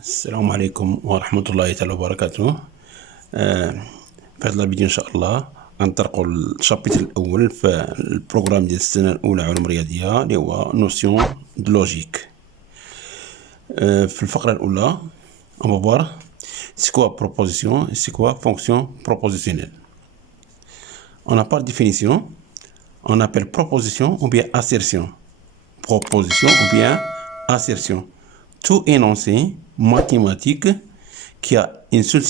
السلام عليكم ورحمة الله تعالى وبركاته. في هذا الفيديو إن شاء الله غنطرقوا الشابتر الأول في البروغرام ديال السنة الأولى علوم رياضية اللي هو نوسيون دو لوجيك. في الفقرة الأولى on va voir c'est quoi proposition et c'est quoi fonction propositionnelle. On n'a pas de définition, on appelle proposition ou bien assertion. Proposition ou bien assertion. Tout énoncé mathématique qui a une seule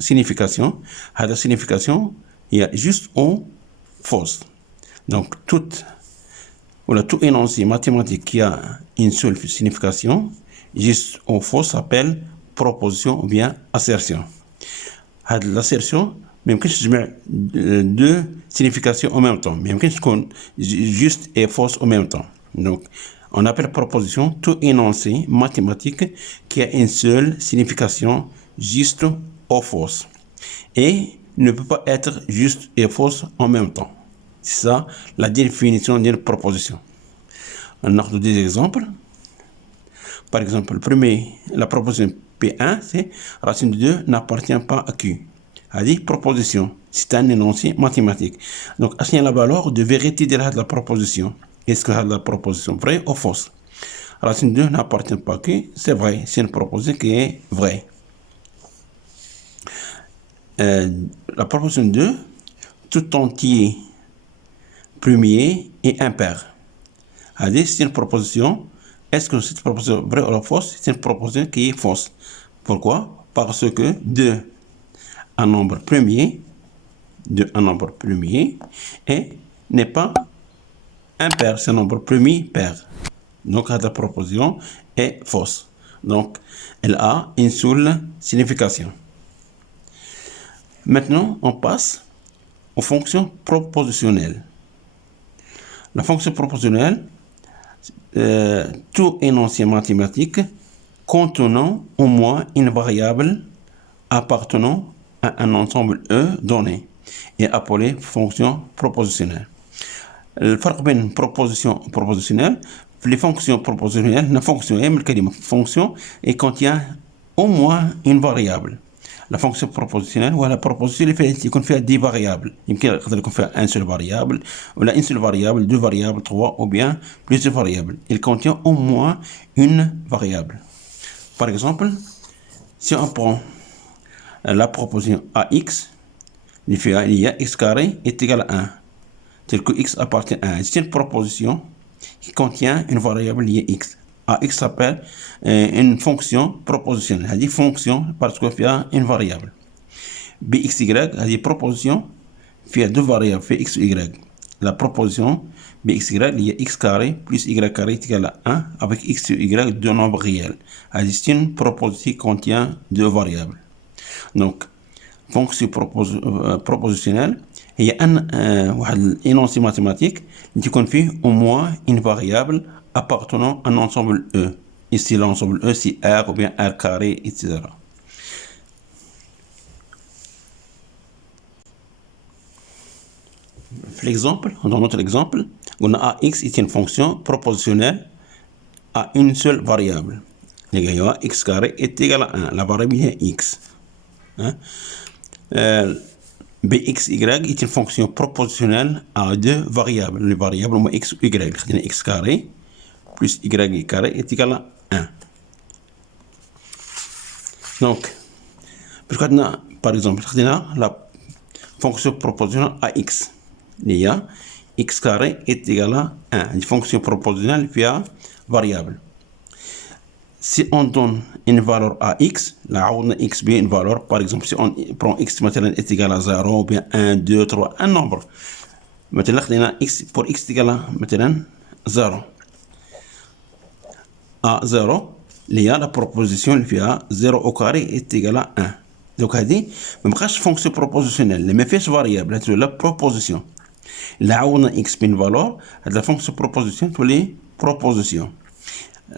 signification, a la signification, il y a juste ou fausse. Donc tout énoncé mathématique qui a une seule signification, juste ou fausse, s'appelle proposition ou bien assertion. L'assertion, même que je mets deux significations en même temps, même que je compte juste et fausse en même temps. Donc, on appelle proposition tout énoncé mathématique qui a une seule signification, juste ou fausse. Et ne peut pas être juste et fausse en même temps. C'est ça la définition d'une proposition. On a des exemples. Par exemple, le premier, la proposition P1, c'est racine de 2 n'appartient pas à Q. C'est-à-dire proposition, c'est un énoncé mathématique. Donc, assigner la valeur de vérité de la proposition. Est-ce que la proposition vraie ou fausse? Racine 2 n'appartient pas à Q, c'est vrai, c'est une proposition qui est vraie. La proposition 2, tout entier premier est impair. C'est-à-dire, c'est une proposition. Est-ce que cette proposition vraie ou fausse? C'est une proposition qui est fausse. Pourquoi? Parce que 2, un nombre premier, et n'est pas impair, c'est un nombre premier pair. Donc, la proposition est fausse. Donc, elle a une seule signification. Maintenant, on passe aux fonctions propositionnelles. La fonction propositionnelle, tout énoncé mathématique contenant au moins une variable appartenant à un ensemble E donné est appelé fonction propositionnelle. Le فرق بين proposition et propositionnelle, les fonctions propositionnelles, la fonction et contient au moins une variable. La fonction propositionnelle ou la proposition il يكون فيها des variables. يمكن يكون فيها un seul variable ou une seule variable, deux variables, trois ou bien plusieurs variables. Il contient au moins une variable. Par exemple, si on prend la proposition AX, il y a x carré est égal à 1. Tel que x appartient à 1. C'est une proposition qui contient une variable liée x. AX s'appelle une fonction propositionnelle. C'est-à-dire fonction parce qu'il y a une variable. BXY, c'est-à-dire proposition, il y a deux variables, x et y. La proposition BXY, il y a x carré plus y carré est égal à 1 avec x et y deux nombres réels. C'est une proposition qui contient deux variables. Donc, fonction propositionnelle, il y a un énoncé mathématique qui contient au moins une variable appartenant à un ensemble E. Ici, l'ensemble E, c'est R ou bien R carré, etc. Dans notre exemple, on a AX est une fonction propositionnelle à une seule variable. X carré est égal à 1. La variable est X. BXY est une fonction propositionnelle à deux variables. Les variables X ou Y. X carré plus Y carré est égal à 1. Donc, par exemple, la fonction propositionnelle à X. Il y a X carré est égal à 1. Une fonction propositionnelle via variable. Si on donne une valeur à x, là on a x bien une valeur, par exemple si on prend x maintenant est égal à 0 ou bien 1, 2, 3, un nombre. Maintenant on a x pour x est égal à maintenant 0. À 0, il y a la proposition via 0 au carré est égal à 1. Donc on dit, même pas fonction propositionnelle, mais fait variable, c'est la proposition. Là on a x bien une valeur, la fonction proposition pour les propositions.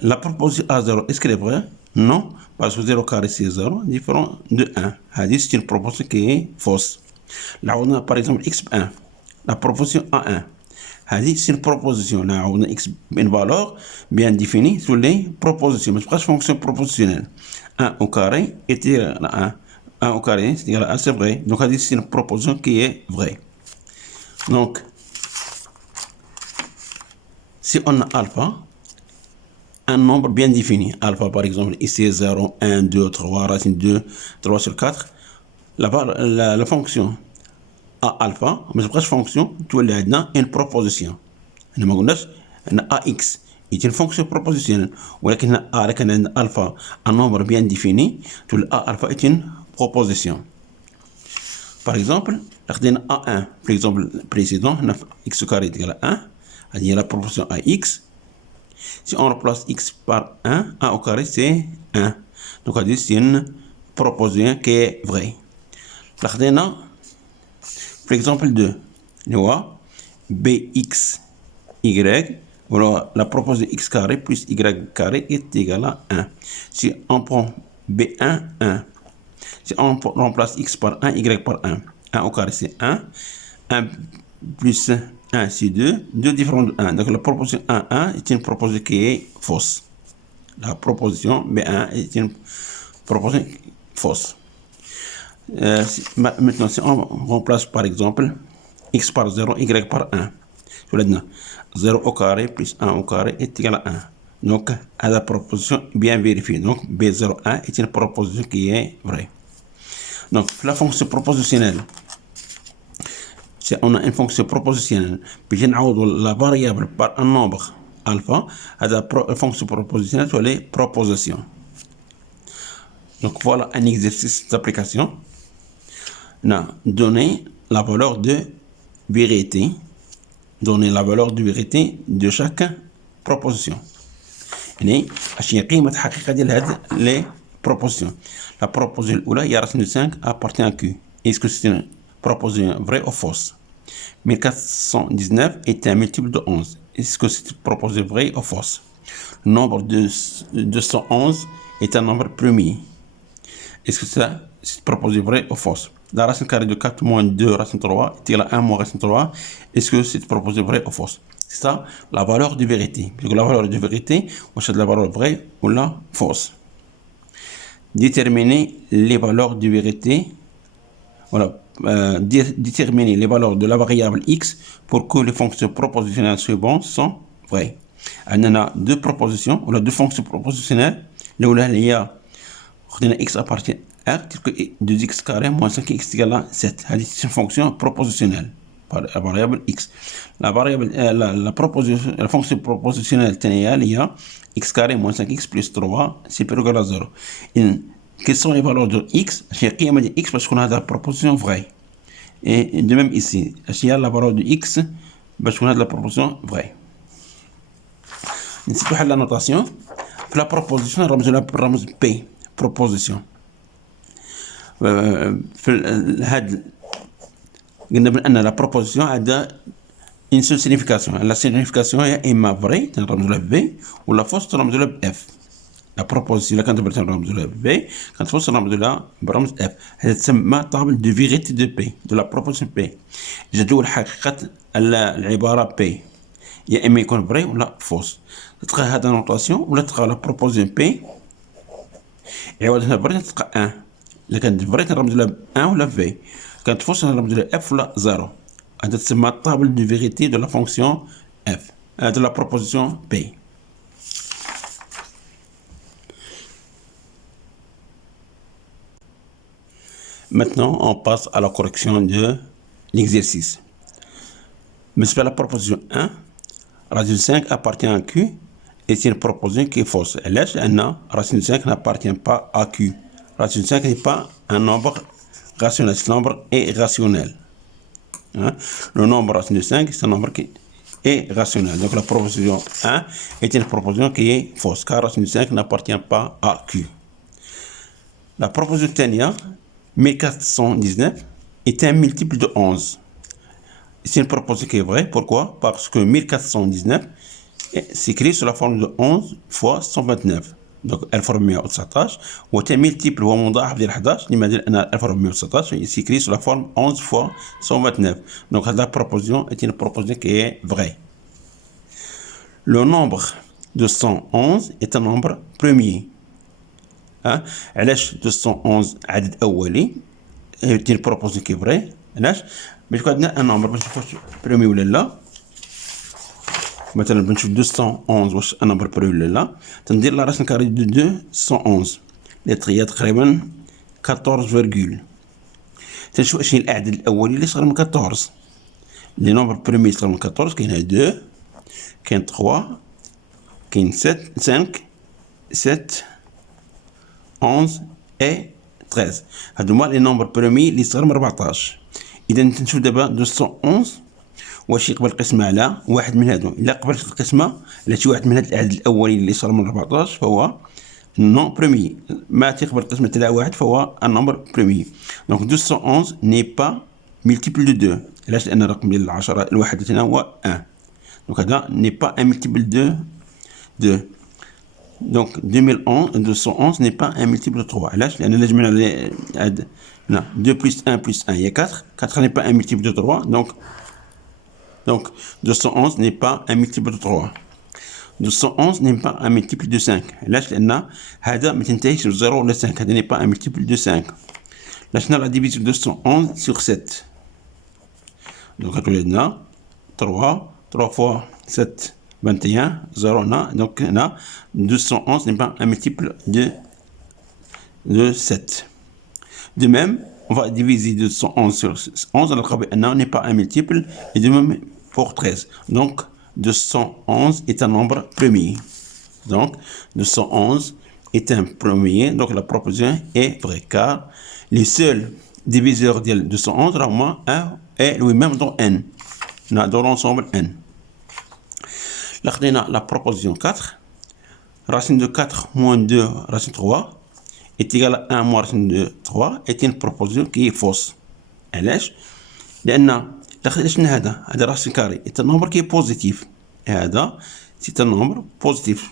La proposition A0, est-ce qu'elle est vraie? Non, parce que 0 carré c'est 0, différent de 1. C'est une proposition qui est fausse. Là, on a par exemple x1, la proposition A1. C'est une proposition. Là, on a x une valeur bien définie sur les propositions. Mais c'est pas une fonction propositionnelle. 1 au carré est égal à 1. 1 au carré c'est égal à 1, c'est vrai. Donc, c'est une proposition qui est vraie. Donc, si on a alpha, un nombre bien défini, alpha par exemple, ici 0, 1, 2, 3, racine 2, 3 sur 4, la fonction a alpha, mais cette fonction, tu as une proposition. On a ax est une fonction propositionnelle, ولكن alpha, un nombre bien défini, tu a alpha est une proposition. Par exemple, A1, par exemple précédent, x carré est égal à 1, il y a la proposition ax. Si on remplace x par 1, 1 au carré c'est 1. Donc c'est une proposition qui est vraie. Par exemple 2, nous avons bx y, voilà, la proposition x carré plus y carré est égal à 1. Si on prend b1, 1. Si on remplace x par 1, y par 1, 1 au carré c'est 1, 1 plus 1 c'est 2, 2 différents de 1. Donc la proposition 1, 1 est une proposition qui est fausse. La proposition B1 est une proposition fausse. Maintenant, si on remplace par exemple x par 0, y par 1, 0 au carré plus 1 au carré est égal à 1. Donc, à la proposition bien vérifiée. Donc, B01 est une proposition qui est vraie. Donc, la fonction propositionnelle, si on a une fonction propositionnelle, puis la variable par un nombre alpha, la fonction propositionnelle sur les propositions. Donc, voilà un exercice d'application. Donner la valeur de vérité. Donner la valeur de vérité de chaque proposition. يعني عشان قيمة حقيقة ديال هاد les propositions. La proposition الأولى هي racine de 5 appartient à Q. Est-ce que c'est une proposition vraie ou fausse? 1419 est un multiple de 11. Est-ce que c'est une proposition vraie ou fausse? Le nombre de 211 est un nombre premier. Est-ce que c'est une proposition vraie ou fausse? La racine carrée de 4 moins 2 racine 3 est égale à 1 moins racine 3. Est-ce que c'est une proposition vraie ou fausse? C'est ça la valeur de vérité. Puisque la valeur de vérité, c'est la valeur vraie ou la fausse. Déterminer les valeurs de vérité. Voilà. Déterminer les valeurs de la variable x pour que les fonctions propositionnelles suivantes sont vraies. On a deux propositions, on a deux fonctions propositionnelles. Là, il y a x appartient à r, 2x carré moins 5x égale à 7. C'est une fonction propositionnelle par la variable x. La variable, la fonction propositionnelle il y a x carré moins 5x plus 3 c'est égal à 0. Quelles sont les valeurs de x? J'ai dit x parce qu'on a la proposition vraie. Et de même ici, il y a la valeur de x parce qu'on a la proposition vraie. نسيتو حل la notation. في la proposition رمز لها بالرمز P proposition. في هاد قلنا بأن la proposition عندها une seule signification. La signification هي إما vrai تنرمز لها B ولا fausse تنرمز لها ب F. La proposition كانت بالرمز لها B كانت fausse تنرمز لها بالرمز F. هذا تسمى table de vérité de P de la proposition P. جدول حقيقة العبارة P يا إما يكون vrai ولا fausse. تلقى هذا نوتاسيون ولا تلقى لا بروبوزيون بي عوض هنا فري تلقى 1. إلا كانت فري تنرمز لها 1 ولا في، كانت فوس تنرمز لها اف ولا 0. هذا تسمى طابل دو فيغيتي دو لا فونكسيون اف دو لا بروبوزيسيون بي. Maintenant, on passe à la correction de l'exercice. Mais c'est la proposition 1. Racine 5 appartient à Q et c'est une proposition qui est fausse. Racine 5 n'appartient pas à Q. Racine 5 n'est pas un nombre rationnel, ce nombre est rationnel. Hein? Le nombre racine 5, c'est un nombre qui est rationnel. Donc la proposition 1 est une proposition qui est fausse, car racine 5 n'appartient pas à Q. La proposition tenia, 1419, est un multiple de 11. C'est une proposition qui est vraie. Pourquoi? Parce que 1419 s'écrit sous la forme de 11 fois 129. Donc 1419 وتا multiple هو مضاعف ديال 11 اللي ديال ان 1419 s'écrit sous la forme 11 fois 129. Donc la proposition est une proposition qui est vraie. Le nombre de 111 est un nombre premier. علاش 211 عدد اولي ديال البروبوزيون كي فري؟ علاش؟ باش يكون عندنا ان نومبر باش نشوفو بريمي ولا لا. مثلا بنشوف 211 واش ان نومبر بريمي ولا لا. تندير لا راسين كاري دو 211 اللي هي تقريبا 14 تنشوف اشني الاعداد الاولي اللي صغر من 14. لي نومبر بريمي صغر من 14 كاين 2 كاين 3 كاين 5 7 11 اي 13. هادو هما لي نومبر بريمي اللي صغر من 14. اذا نشوف دابا 211 واش يقبل القسمه على واحد من هادو. الا قبلت القسمه على شي واحد من هاد الاعداد الاولي اللي صغر من 14 فهو نون بريمي. ما تيقبل القسمه تاع واحد فهو ان نومبر بريمي. دونك 211 ني با ملتيبل دو 2. علاش؟ لان الرقم ديال العشره الواحد هنا هو 1. دونك هذا ني با ان ملتيبل دو 2. Donc 211 n'est pas un multiple de 3. علاش؟ لأن لازم نعمل 2 plus 1 plus 1 هي 4. 4 n'est pas un multiple de 3. Donc 211 n'est pas un multiple de 3. 211 n'est pas un multiple de 5. علاش؟ لأن هذا ما تنتهيش ب 0 ولا 5. هذا n'est pas un multiple de 5. علاش لا division 211 sur 7. Donc غتولي لنا 3 fois 7 21 0 là, donc là 211 n'est pas un multiple de 7. De même, on va diviser 211 sur 11, alors qu'on n'est pas un multiple, et de même pour 13. Donc 211 est un nombre premier. Donc 211 est un premier, donc la proposition est vraie, car les seuls diviseurs de 211 vraiment 1 est lui-même dans n, dans l'ensemble n. Là, on a la proposition 4. Racine de 4 moins 2 racine 3 est égal à 1 moins racine de 3 est une proposition qui est fausse. علاش؟ لأن شنو هذا racine carré est un nombre qui est positif. هذا c'est un nombre positif.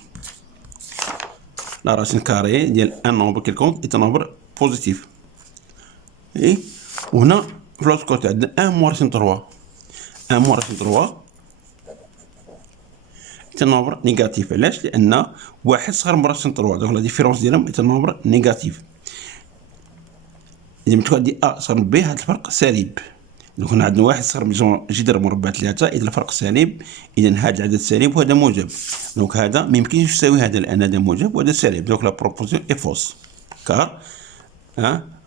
La racine carrée ديال un nombre quelconque est un nombre positif. Et وهنا في l'autre côté عندنا 1 moins racine 3. 1 moins racine 3 est un nombre négatif. علاش؟ لأن واحد صغر من راسين 3. دونك لا ديفيرونس ديالهم est un nombre négatif. إذا تكون عندي أ صغر من ب هذا الفرق سالب. دونك هنا عندنا واحد صغر من جذر مربع 3 إذا الفرق سالب. إذا هذا العدد سالب وهذا موجب. دونك هذا ما يمكنش يساوي هذا لأن هذا موجب وهذا سالب. دونك لا بروبوزيون إي فوس. كار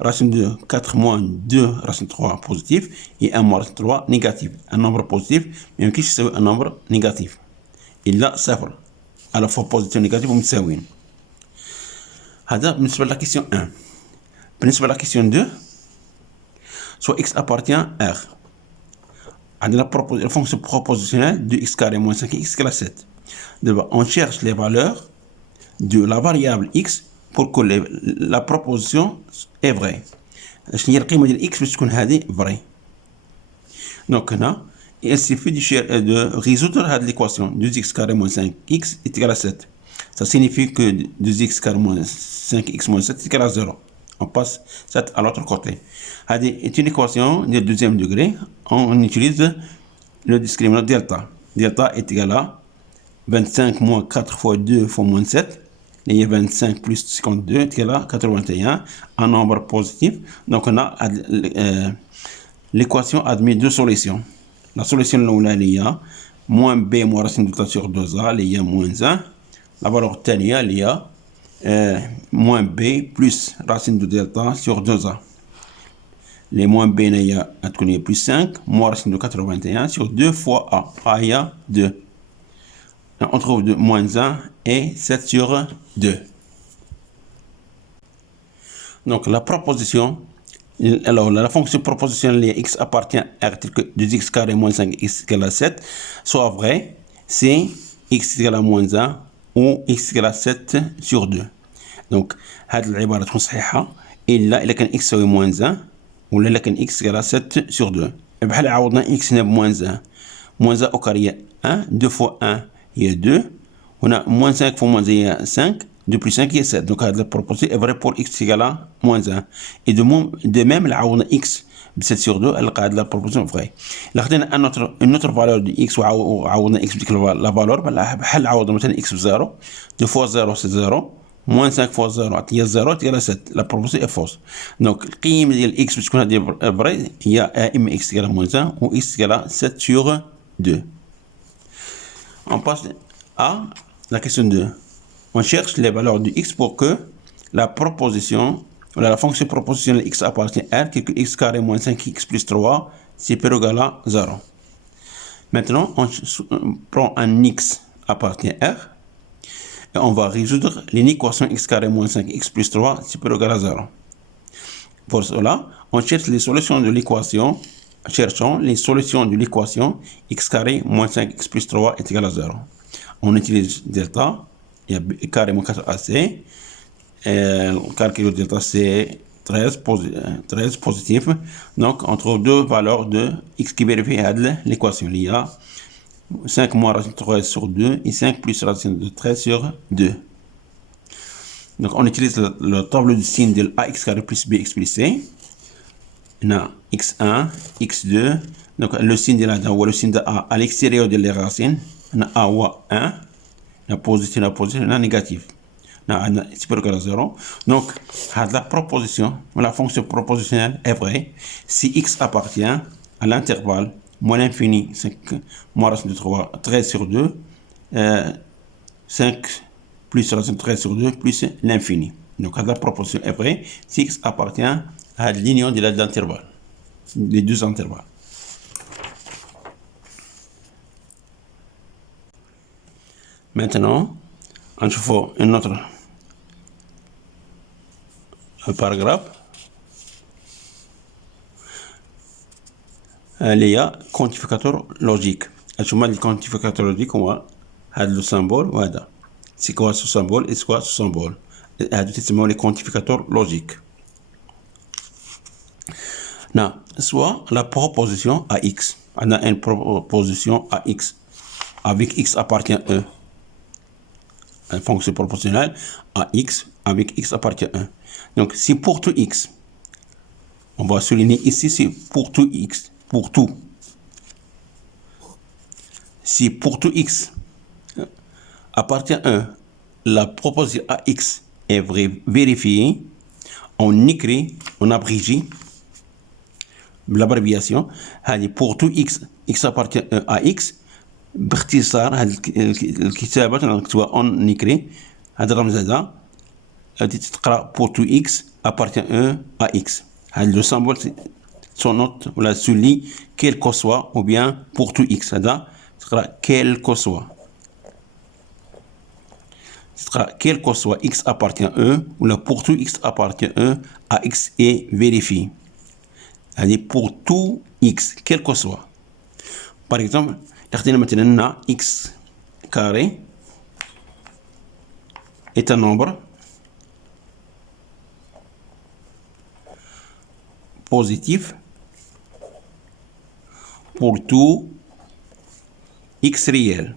racine de 4 moins 2 racine 3 positif et 1 moins racine 3 négatif. Un nombre positif ما يمكنش يساوي un nombre négatif. إلا صفر على فوا بوزيتيف نيجاتيف ومتساويين. هذا بالنسبة لا كيسيون 1. بالنسبة لا كيسيون 2 soit x appartient R. عندنا la fonction propositionnelle de x carré moins 5x égale 7. D'abord, on cherche les valeurs de la variable x pour que la proposition est vraie. شنو هي القيمة ديال x باش تكون هذه vraie. Donc هنا il suffit de résoudre l'équation 2x carré moins 5x est égal à 7. Ça signifie que 2x carré moins 5x moins 7 est égal à 0. On passe 7 à l'autre côté. C'est une équation de deuxième degré. On utilise le discriminant delta. Delta est égal à 25 moins 4 fois 2 fois moins 7. Et 25 plus 52 est égal à 81. Un nombre positif. Donc on a l'équation admet deux solutions. La solution الأولى اللي هي moins b moins racine de delta sur 2a اللي هي moins 1. La valeur الثانية اللي هي moins b plus racine de delta sur 2a. Les moins b هي تكون هي plus 5 moins racine de 81 sur 2 fois a. a هي 2. On trouve de moins 1 et 7 sur 2. Donc la proposition, alors la fonction propositionnelle x appartient à R telle que 2x carré moins 5x égale à 7 soit vrai si x égale à moins 1 ou x égale à 7 sur 2. Donc هذه العبارة تكون صحيحة إلا كان x يساوي moins 1 ولا إلا كان x égale à 7 sur 2. بحال عوضنا x هنا ب moins 1. moins 1 au carré 1 2 fois 1 هي 2 هنا moins 5 fois moins 1 هي 5 2 plus 5 هي 7. Donc la proposition est vraie pour x égale à moins 1. Et de même عوضنا x ب 7 sur 2 نلقى هذه la proposition vraie. إلا خدينا une autre valeur de x وعوضنا x بديك la valeur بحال عوضنا مثلا x ب 0 2 fois 0 c'est 0 moins 5 fois 0 عطية 0 تقرا 7. La proposition est fausse. Donc القيمة ديال x باش تكون هذه فري هي إما x égale moins 1 ou x égale 7 sur 2. On passe à la question 2. On cherche les valeurs de x pour que la proposition, la fonction propositionnelle x appartient à R, que x carré moins 5x plus 3 supérieur ou égal à 0. Maintenant, on prend un x appartient à R et on va résoudre l'équation x carré moins 5x plus 3 supérieur ou égal à 0. Pour cela, on cherche les solutions de l'équation. Cherchons les solutions de l'équation x carré moins 5x plus 3 est égal à 0. On utilise delta, il y a carré moins 4ac, le calcul de delta c'est 13 positif. Donc on trouve deux valeurs de x qui vérifient l'équation. Il y a 5 moins racine de 3 sur 2 et 5 plus racine de 13 sur 2. Donc on utilise le tableau de signe de ax carré plus bx plus c. On a x1, x2, donc le signe de la ou le signe de a à l'extérieur de les racines. On a a ou 1, on a positif, on a négatif. On a supérieur ou égal à 0. Donc, la proposition, la fonction propositionnelle est vraie si x appartient à l'intervalle moins l'infini, 5 moins racine de 3, 13 sur 2, 5 plus racine de 13 sur 2 plus l'infini. Donc, la proposition est vraie si x appartient à l'union de l'intervalle, les deux intervalles. Maintenant, on fait un autre paragraphe. Il y a quantificateur logique. Je le quantificateur logique, on va le symbole. Voilà. C'est quoi ce symbole et c'est quoi ce symbole? C'est les quantificateurs logiques. Non, soit la proposition à x. On a une proposition à x avec x appartient à 1. Une fonction proportionnelle à x avec x appartient à 1. Donc, si pour tout x, on va souligner ici, c'est pour tout x, pour tout. Si pour tout x appartient à 1, la proposition à x est vérifiée, on écrit, on abrège l'abréviation, pour tout x, x appartient à x, باختصار هذه الكتابة نكتبها اون نيكري هذا الرمز هذا غادي تقرا pour tout x appartient à x. هذا لو سامبول سون نوت ولا سولي quel que soit ou bien pour tout x. هذا تقرا quel que soit. تقرا quel que soit x appartient ولا pour tout x appartient à x est vérifié. هذه pour tout x quel que soit. Par exemple, مثلا x carré est un nombre positif pour tout x réel.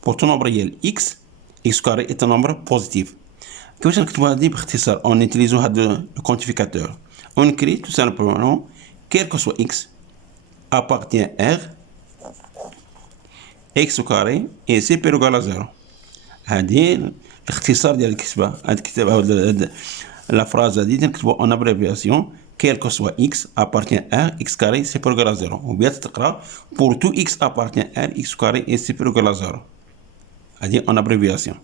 Pour tout nombre réel x carré est un nombre positif. كيفاش نكتبوا هذه باختصار؟ on utilise هذا le quantificateur. On écrit tout simplement quel que soit x appartient à R x carré et c supérieur ou égal à 0. هذه الاختصار ديال الكتابة. هاد الكتابة la phrase هذه نكتبوها en abréviation quel que soit x appartient à x carré supérieur ou égal à 0. ou bien تقرا pour tout x appartient à x carré et supérieur ou égal à 0. هذه en abréviation.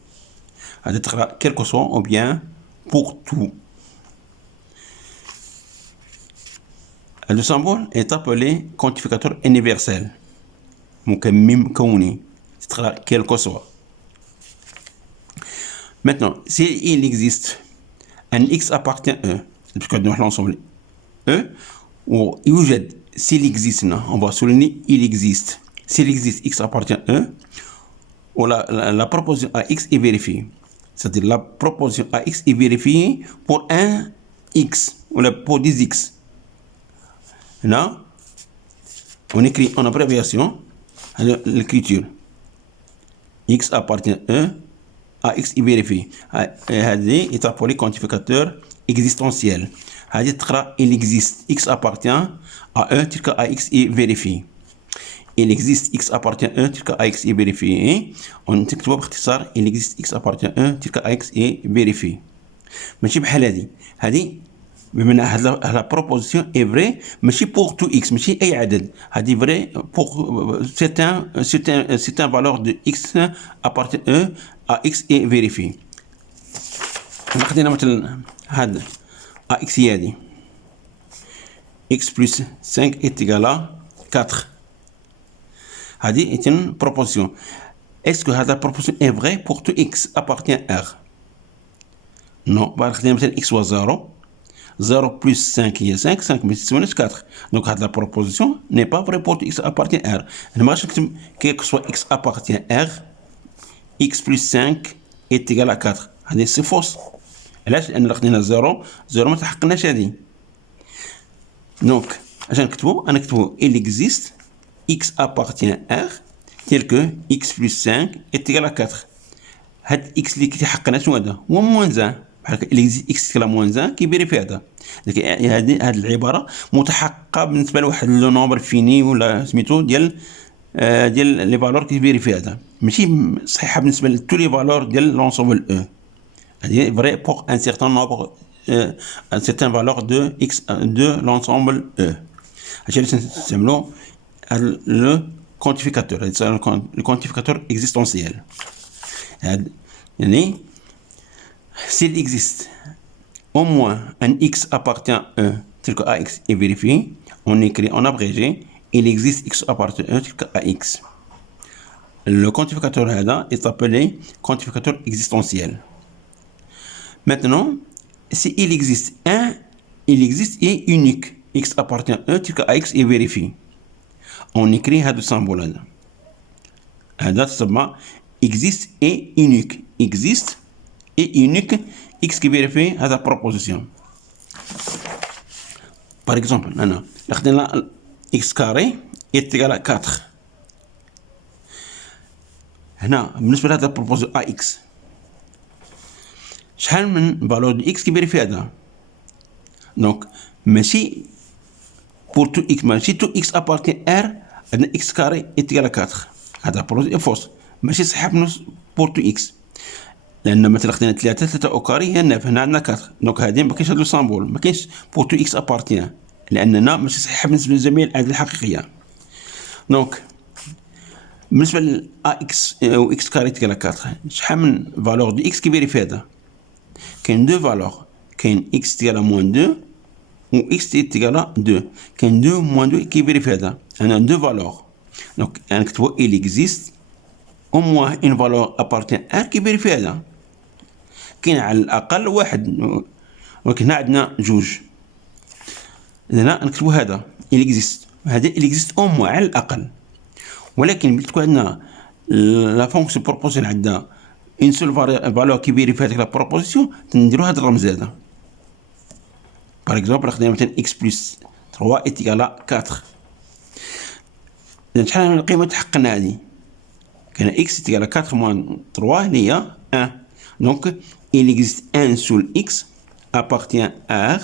هذه تقرا quel que soit ou bien pour tout. Le symbole est appelé quantificateur universel. مكمم كوني. C'est-à-dire quel que soit. Maintenant, s'il existe un x appartient à 1, puisque nous l'ensemble E, ou يوجد s'il existe, on va souligner il existe. S'il existe x appartient à 1, ou la proposition à x est vérifiée. C'est-à-dire la proposition à x est vérifiée pour un x, ou pour des x. Là, on écrit en abréviation l'écriture. X appartient à x est vérifié. هذه est appelé quantificateur existentiel. هذه تقرا il existe. X appartient à 1 تلك à x est vérifié. il existe x appartient à e تلك ax est vérifié ونكتبوها باختصار il existe x appartient à e تلك ax est vérifié. ماشي بحال هذه بمعنى هاد لا بروبوزيسيون اي فري ماشي بور تو اكس ماشي اي عدد هذه فري بور سيتان فالور دو اكس ابارتي او ا اكس اي فيريفي. خدينا مثلا هاد ا اكس هي هادي اكس بلس 5 est égal à 4 هذه est une proposition. est-ce que هذا proposition est vrai pour tout x appartient à r؟ non. خدينا مثلا x هو 0 0 plus 5 هي 5 ما تساويناش 4 دونك هاد لا بروبوزيسيون ني با فري بور x appartient ار. انا ما غاديش نكتب كيك سوا x appartient ار x plus 5 est égal à 4 هادي سي فوس. علاش؟ لان خدينا 0 ما تحققناش هادي. دونك اش نكتبو؟ نكتبو il existe x appartient ار tel que x plus 5 est égal à 4. هاد x اللي كيتحققنا شنو هذا؟ هو موان 1 بحال هكا il existe x moins 1 كيفيريفي هذا. هذه العباره متحققه بالنسبه لواحد لو نومبر فيني ولا سميتو ديال لي فالور كيفيريفي هذا ماشي صحيحه بالنسبه لتو لي فالور ديال لونسومبل او. هذه فري بور ان سيغتان نومبر ان سيغتان فالور دو اكس دو لونسومبل او. هادشي اللي تنستعملو لو كونتيفيكاتور لو كونتيفيكاتور اكزيستونسيال. يعني s'il existe au moins un x appartient à e tel que ax est vérifié, on écrit en abrégé il existe x appartient à e tel que ax. Le quantificateur est appelé quantificateur existentiel. Maintenant, si il existe et unique x appartient à e tel que ax est vérifié, on écrit هذا السامبول هذا تسمى existe et unique. existe et unique x qui vérifie هذا proposition. par exemple هنا خدينا x carré est égal à 4 هنا بالنسبه لهذا proposition ax شحال من فالور دو x qui vérifie هذا. دونك ماشي pour tout x ماشي tout x appartient r عندنا x carré est égal à 4 هذا proposition فوس ماشي صحيح بنص pour tout x لان مثلا خدينا 3 او كاري هي 9 هنا عندنا 4 دونك هذه ما كاينش هذا لو سامبول ما كاينش بور تو اكس ابارتيان لاننا ماشي صحيحه بالنسبه لجميع الاعداد الحقيقيه. دونك بالنسبه ل اكس او اكس كاري تيغال 4 شحال من فالور دو اكس كيفيريفي هذا؟ كاين دو فالور كاين اكس تيغال موان 2 و اكس تيغال 2 كاين 2 موان 2 كيفيريفي هذا انا دو فالور دونك نكتبو il existe au moins une valeur appartient à كيفيريفي هذا. كاين على الاقل واحد ولكن هنا عندنا جوج هنا نكتبوا هذا il existe هذا il existe au moins على الاقل. ولكن تكون عندنا لا فونكسيون بروبوزيون عندنا اون سول فالور كيفيريفي هذيك لا بروبوزيسيون نديروا هذا الرمز هذا. باغ اكزومبل خدينا مثلا x بلس 3 est égal à 4 اذا شحال من القيمه تحققنا هذه كان x est égal à 4 moins 3 اللي هي 1 دونك il existe un seul x appartient à r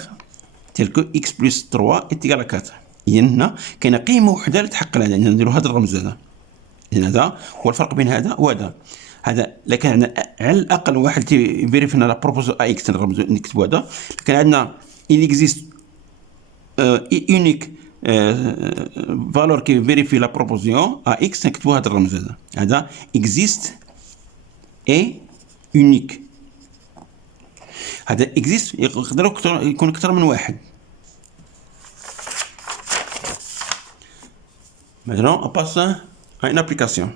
tel que x plus 3 est égal à 4. إذن هنا كاينة قيمة وحدة اللي تحقق لنا نديرو هذا الرمز هذا. إذن هذا هو الفرق بين هذا وهذا. هذا لكن عندنا على الأقل واحد تيفيريفي لنا لا بروبوزو أ إكس نرمزو نكتبو هذا. لكن عندنا il existe unique valeur qui vérifie la proposition à x نكتبو هذا الرمز هذا. هذا existe et unique. هذا existe يقدر يكون أكثر من واحد. Maintenant, on passe à une application.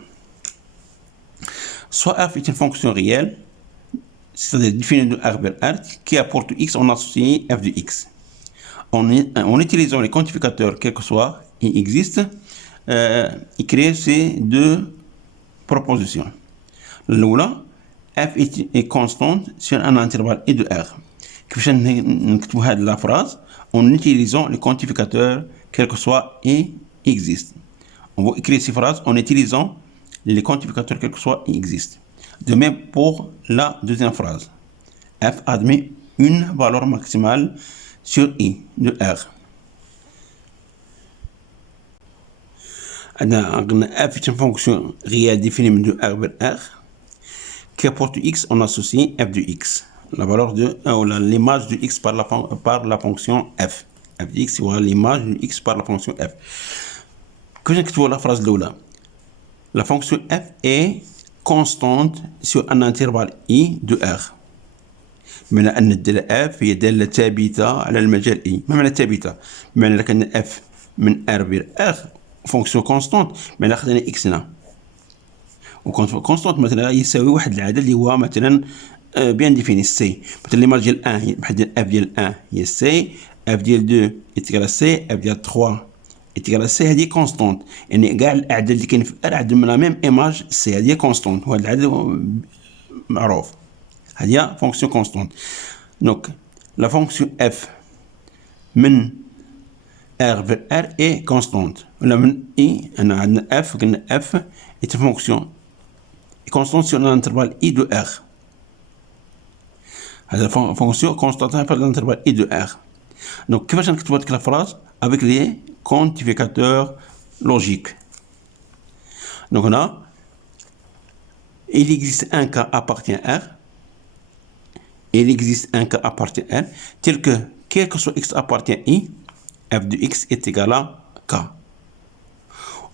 Soit f est une fonction réelle, c'est-à-dire définie de r vers r, qui apporte x en associé f de x. En utilisant les quantificateurs, quel que soit, il existe, il crée ces deux propositions. L'oula, f est constante sur un intervalle et de r. كيفاش نكتبوا هذه la phrase en utilisant les quantificateurs, quel que soit, et existe. On va écrire ces phrases en utilisant les quantificateurs quel que soit ils existent. De même pour la deuxième phrase. F admet une valeur maximale sur I de R. عندنا f est une fonction réelle définie de R vers R qui apporte x, on associe f de x, la valeur de l'image de x par la fonction f. f de x هو l'image de x par la fonction f. كيفاش نكتبوا la phrase الأولى؟ La fonction f est constante sur un intervalle i de R. بمعنى أن الدالة f هي دالة ثابتة على المجال i. ما معنى ثابتة؟ بمعنى كأن f من R vers R fonction constante، بمعنى أخذنا x هنا. وكونستانت مثلا يساوي واحد العدد اللي هو مثلا بيان ديفيني سي، مثلا ليماج ديال 1 بحال ديال اف ديال 1 هي سي، اف ديال 2 ايتيكال سي، اف ديال 3 ايتيكال سي، هذه كونستانت، يعني كاع الاعداد اللي كاين في ار عندهم لا ميم ايماج سي، هذه كونستانت، وهذا العدد معروف، هذه فونكسيون كونستانت. دونك لا فونكسيون اف من ار فير ار اي كونستانت، ولا من اي انا عندنا اف، قلنا اف اي فونكسيون constante sur l'intervalle i de R. La fonction constante sur l'intervalle i de R. Donc, comment je la phrase avec les quantificateurs logiques. Donc, on a, il existe un cas appartient à R. Il existe un cas appartient à R, tel que, quel que soit x appartient à i, f de x est égal à k.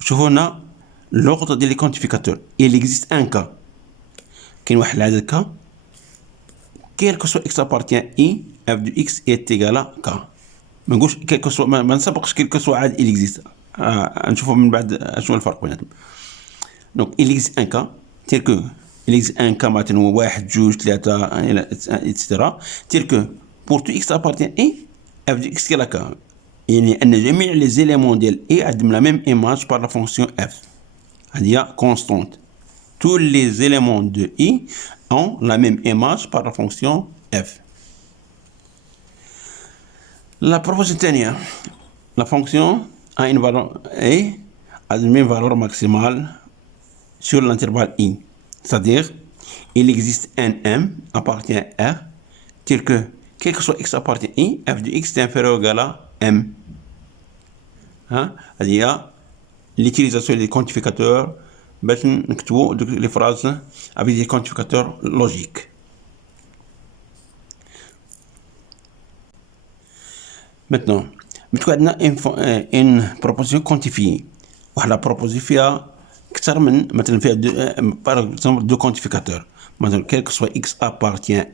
Je vois, on a l'ordre des quantificateurs. Il existe un cas. كاين واحد العدد k. Quel que soit x appartient à i, f de x est égal à k. ما نقولش quel que soit، ما نسبقش quel que soit عدد il existe. نشوفوا من بعد شنو الفرق بيناتهم. Donc il existe un cas tel que il existe un cas مثلا هو 1 2 3 etc. tel que pour tout x appartient à i, f de x égale à k. يعني أن جميع les éléments ديال i عندهم la même image par la fonction f. هذه constante. Tous les éléments de i ont la même image par la fonction f. La proposition الثانية، la fonction a une valeur a une même valeur maximale sur l'intervalle i. C'est-à-dire, il existe un m appartient à R, tel que, quel que soit x appartient à i, f de x est inférieur ou égal à m. C'est-à-dire, l'utilisation des quantificateurs باش نكتبوا لي phrases avec des quantificateurs logiques. Maintenant بتكون عندنا une proposition quantifiée، واحد لا proposition فيها أكثر من مثلا فيها par exemple deux quantificateurs، مثلا quel que soit x appartient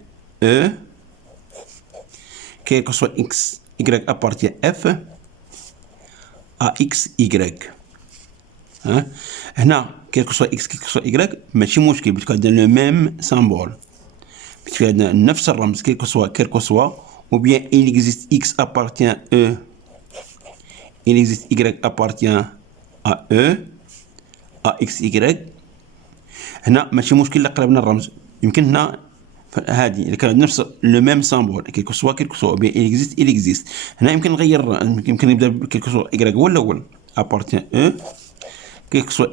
e، quel que soit x y appartient f à x y. هنا quel que soit x quel que soit y ماشي مشكل، بتكون عندنا لو ميم سامبول، بتكون عندنا نفس الرمز quel que soit ou bien il existe x appartient e، il existe y appartient à e à x y. هنا ماشي مشكل إلا قلبنا الرمز، يمكن هنا هذه اللي كان نفس لو ميم سامبول quel que soit ou bien il existe. هنا يمكن نغير، يمكن نبدا quel que soit y هو الأول appartient e، quel que soit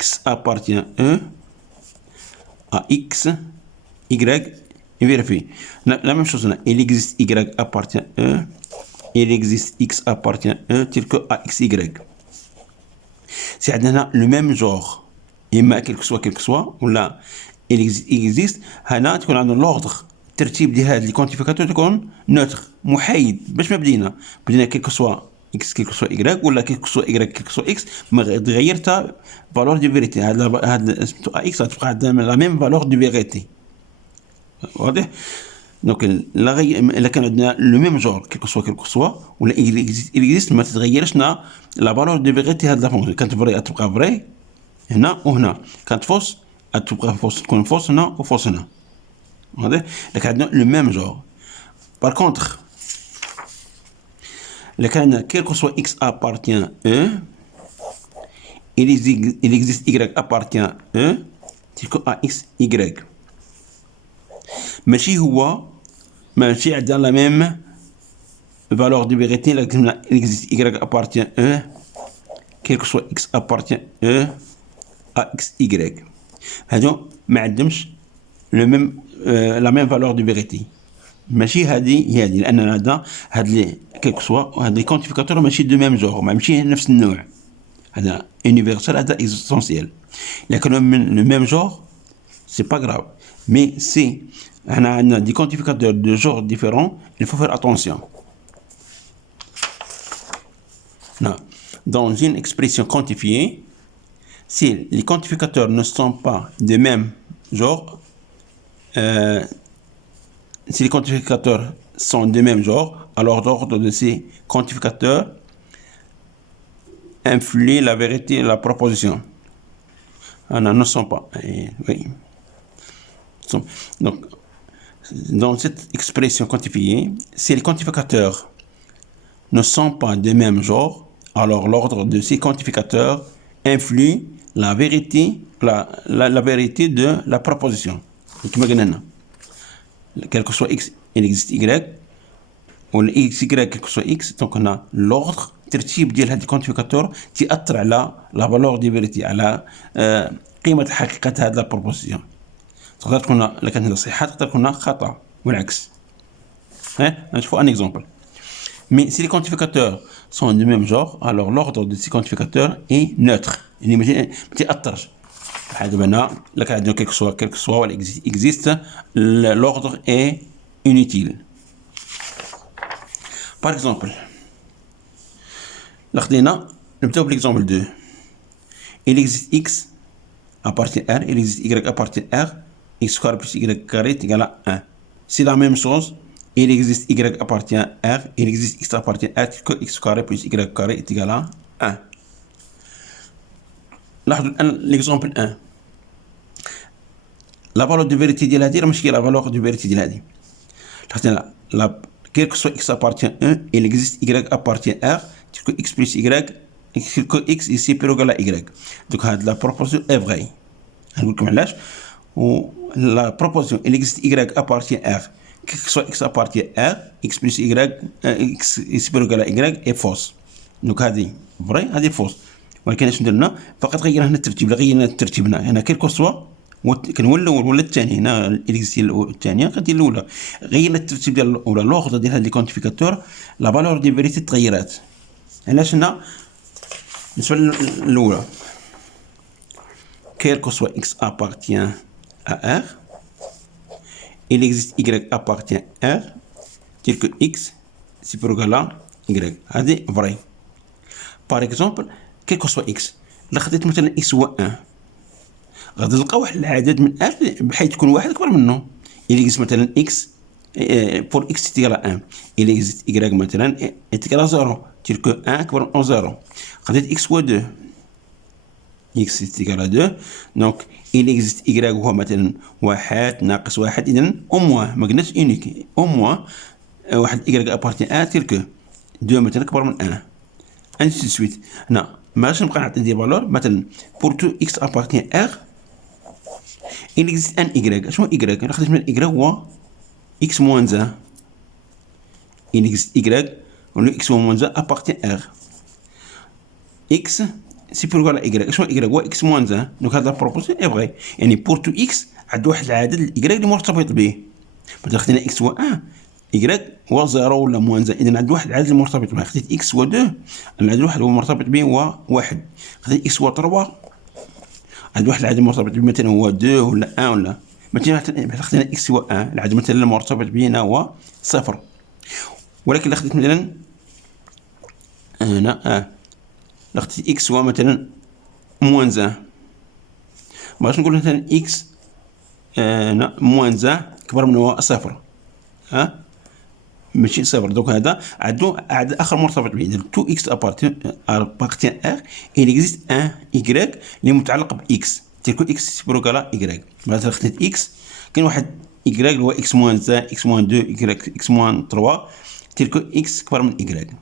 x appartient e à x y et vérifie. La même chose là, il existe y appartient e, il existe x appartient e tel que à x y. Si عندنا le même genre، إما quel que soit ولا il existe، هنا تكون عندنا l'ordre، الترتيب ديال هاد لي كونتيفيكاتور تكون نوتر محايد، باش ما بدينا quel que soit x quel que soit y ولا quel que soit y quel que soit x ما غيرتها فالور دو فيريتي. هاد سميتو x غتبقى عندنا لا ميم فالور دو فيريتي، واضح؟ دونك الا كان عندنا لو ميم جور كيل كو سوا ولا اكزيست ما تتغيرش لا فالور دو فيريتي. هاد لا فونكسيون كانت فري تبقى فري هنا وهنا، كانت فوس تبقى فوس، تكون فوس هنا وفوس هنا، واضح؟ الا كان عندنا لو ميم جور. بار كونتر إلا كان quel que soit x appartient e، il existe y appartient e tel que à x y. ماشي عندنا لا ميم فالور دو فيريتي، لكن il existe y appartient e quel que soit x appartient e à x y. هادو ما عندهمش لو ميم لا ميم فالور دو فيريتي، ماشي هذه لان هذا هاد لي كيك سوا هاد لي كونتيفيكاتور ماشي دو ميم جور، ماشي نفس النوع، هذا universel, هذا essentiel. لكن le même genre, c'est pas grave. Mais si on a des quantificateurs de genres différents, il faut faire attention. Non. Dans une expression quantifiée, si les quantificateurs ne sont pas de même genre, si les quantificateurs sont de même genre, alors l'ordre de ces quantificateurs influe la vérité et la proposition. Non, ne sont pas. Oui. Donc, dans cette expression quantifiée, si les quantificateurs ne sont pas de même genre, alors l'ordre de ces quantificateurs influe la vérité, la vérité de la proposition. Quel que soit x, il existe y, ou x, y, quel que soit x, donc on a l'ordre ترتيب ديال هاد الكونتيفيكاتور تأثر على لا فالور دي فيريتي، على قيمة حقيقة هاد لا بروبوزيسيون. تقدر تكون إلا كانت صحيحة، تقدر تكون خطأ والعكس. نشوفوا ان اكزومبل. Mais si les quantificateurs sont du même genre, alors l'ordre de ces quantificateurs est neutre. يعني ما تأثرش. هذا هنا لك عندنا quel que soit existe, l'ordre est inutile. Par exemple, خدينا نبداو بالexemple 2. Il existe x appartient R, il existe y appartient R, x carré plus y carré est égal à 1. C'est la même chose. Il existe y appartient R, il existe x appartient R, que x carré plus y carré est égal à 1. L'exemple 1. La valeur de vérité ديال هذه ماشي la valeur de vérité ديال هذه. خدينا quel que soit x appartient 1, il existe y appartient R, que x plus y, que x est supérieur à y. Donc la proposition est vraie. La proposition il existe y appartient R, quel que soit x appartient R, x plus y, x est supérieur à y est fausse. Donc هذه vraie، هذه fausse. ولكن اش درنا؟ فقط غيرنا هنا الترتيب، غيرنا الترتيب هنا كيل كو سوا كنولى الاول ولا الثاني. هنا الاكزيست الثانيه غادي الاولى. غيرنا الترتيب ديال الاولى، لوغ ديال هاد لي كونتيفيكاتور لا فالور دي فيريتي تغيرات. علاش هنا بالنسبه للاولى quel que soit x appartient à R, il existe y appartient R, tel que x supérieur à y. هذه vrai. Par exemple quel que soit x، الا خديت مثلا x هو 1، غادي تلقى واحد العدد من R بحيث تكون واحد اكبر منه. il existe مثلا x pour x est égal à 1، il existe y مثلا est égal à 0، tel que 1 اكبر من 0. خديت x هو 2، x est égal à 2، donc il existe y هو مثلا 1 ناقص 1، اذا au moins ما قلناش unique، au moins واحد y appartient à tel que 2 مثلا اكبر من 1، ainsi de suite. هنا ماش نبقى نعطي دي فالور. مثلا pour tout x appartient R، il existe un y. شنو y؟ انا خديت من y هو x moins 1، il existe y و x moins 1 appartient R، x supérieur à y. شنو y؟ هو x moins 1. دونك هذا البروبوزيسيون اي فغي، يعني pour tout x عند واحد العدد y اللي مرتبط به. مثلا خدينا x هو 1، y هو 0 ولا موان 1، اذا عند واحد العدد المرتبط به. خديت x هو 2، العدد الواحد هو مرتبط به هو 1. خديت x هو 3، عند واحد العدد المرتبط به مثلا هو 2 ولا 1 ولا مثلا خدينا x هو 1، العدد مثلا المرتبط به هنا هو 0. ولكن خديت مثلا هنا خديت x هو مثلا موان 1، باش نقول مثلا x هنا موان 1 كبر من هو 0 ماشي 0. دونك هذا عندو عدد اخر مرتبط به. اذا تو اكس appartient R، il existe un y اللي متعلق باكس، تلك اكس سيبروغ على y. مثلا خديت اكس كاين واحد y اللي هو x moins 1، x moins 2، x moins 3، تلك اكس كبر من y.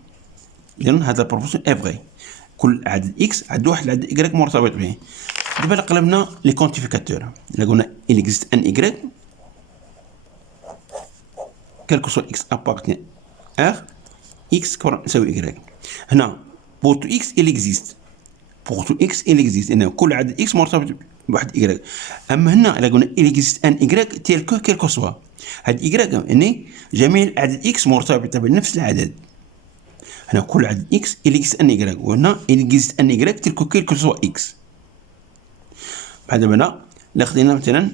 اذا هذا البروبوزيسيون اي فغي، كل عدد اكس عنده واحد العدد y مرتبط به. دابا قلبنا لي كونتيفيكاتور، الا قلنا il existe un y quel que soit x appartient R، x يساوي y. هنا pour tout x il existe، pour tout x il existe، إن كل عدد x مرتبط بواحد y. أما هنا إلا قلنا il existe un y tel que quel que soit، هاد y يعني جميع الأعداد x مرتبطة بنفس العدد. هنا كل عدد إكس il existe un Y، وهنا il existe un Y quel que soit X. بحال دابا هنا إلا خدينا مثلا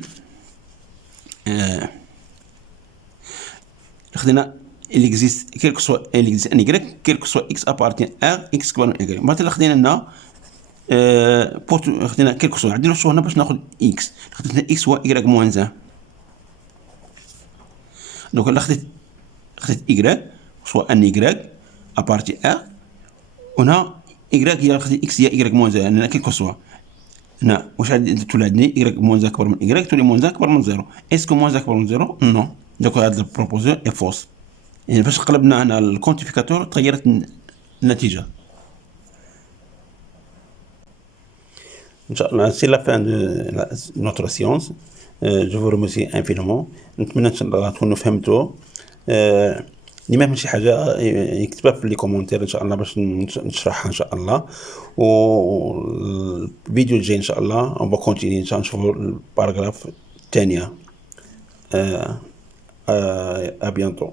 خدينا il existe quel que soit il existe un Y quel que soit X appartient à X كبر من Y. مثلا خدينا هنا خدينا quel que soit عندنا شو هنا باش ناخذ X، خدينا X هو Y موان 1. دونك إلا خديت Y سوا ان Y appartient à، هنا Y هي خديت X هي Y موان 1 هنا quel que soit. هنا واش تولي عندي Y موان أكبر من Y تولي موان أكبر من 0. اسكو موان أكبر من 0؟ نو. دونك هاد البروبوزيون اي فوس. يعني فاش قلبنا هنا الكونتيفيكاتور تغيرت النتيجة. إن شاء الله سي لا فان دو نوتر سيونس. جو فو ريميرسي انفينيمون. نتمنى إن شاء الله تكونوا فهمتوا. اللي ما فهم شي حاجة يكتبها في لي كومونتير إن شاء الله باش نشرحها إن شاء الله. والفيديو الجاي إن شاء الله أون با كونتيني إن شاء الله نشوفوا الباراغراف الثانية. أبيانتو.